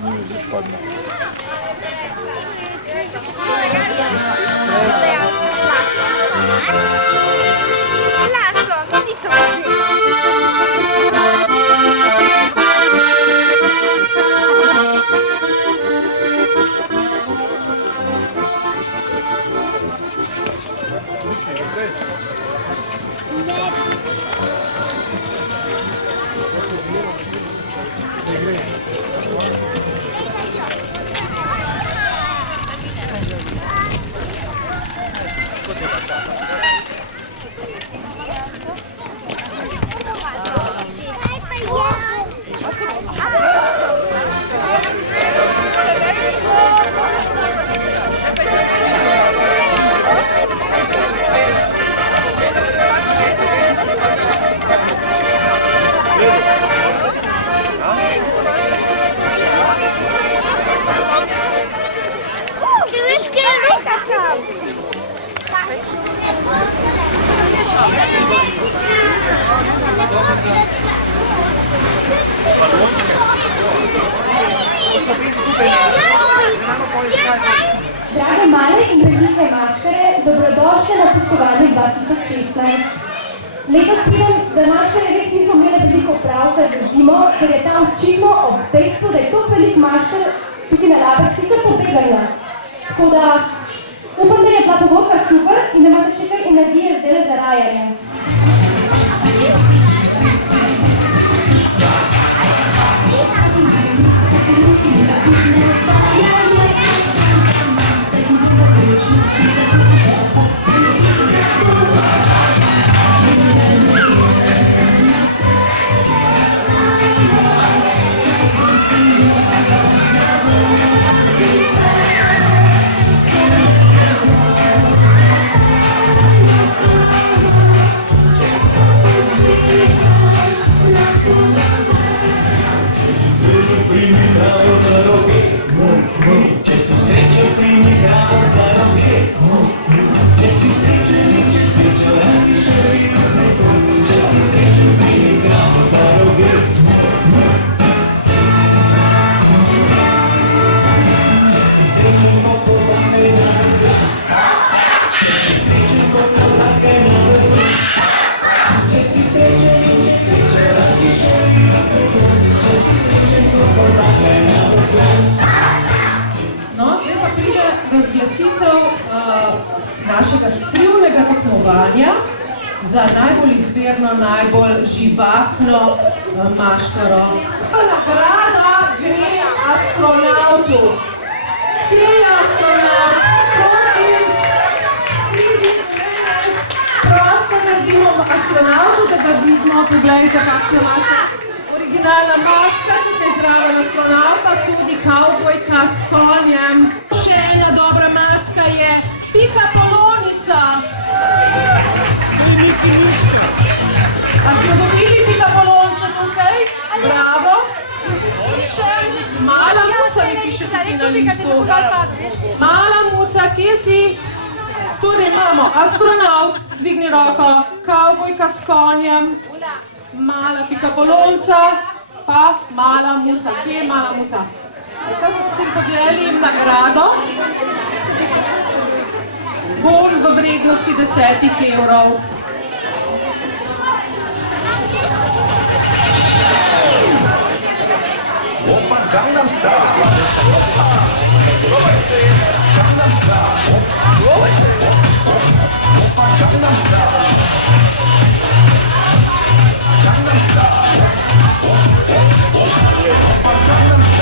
Lasso, quindi sono qui. Drage male in velike maškare, dobrodošli na pustovanju 2016. Letos vidim, da maškare res nismo imeli veliko pravka za zimo, ker je ta očitno ob dejstvu, da je to velik maškar tudi na Labrci kar pobegala. Tako da upam, da je bila pogodka super in da imate še kaj energije zdaj za rajanje. Razglasitev našega skrivnega tekmovanja za najbolj izvirno, najbolj živahno maškaro. Nagrada gre astronavtu. Kje je astronaut? Prosim, pridi mene. Prosto naredimo astronautu, da ga vidimo. Poglejte, kakšna naša originalna maska. Tukaj zraven astronauta sodi kavbojka s konjem. Še ena dobra maska je pikapolonica. A smo dobili pikapolonco tukaj? Bravo. Še mala muca mi piše tukaj na listu. Mala muca, kje si? Torej imamo astronaut, dvigni roko, kavbojka s konjem, mala pikapolonca, pa mala muca. Kje je mala muca? Sem podelili nagrado, bon v vrednosti 10 evrov. Opa, Gangnam Style. Gangnam Style. Opa, Gangnam Style. Gangnam Style. Opa, Gangnam Style.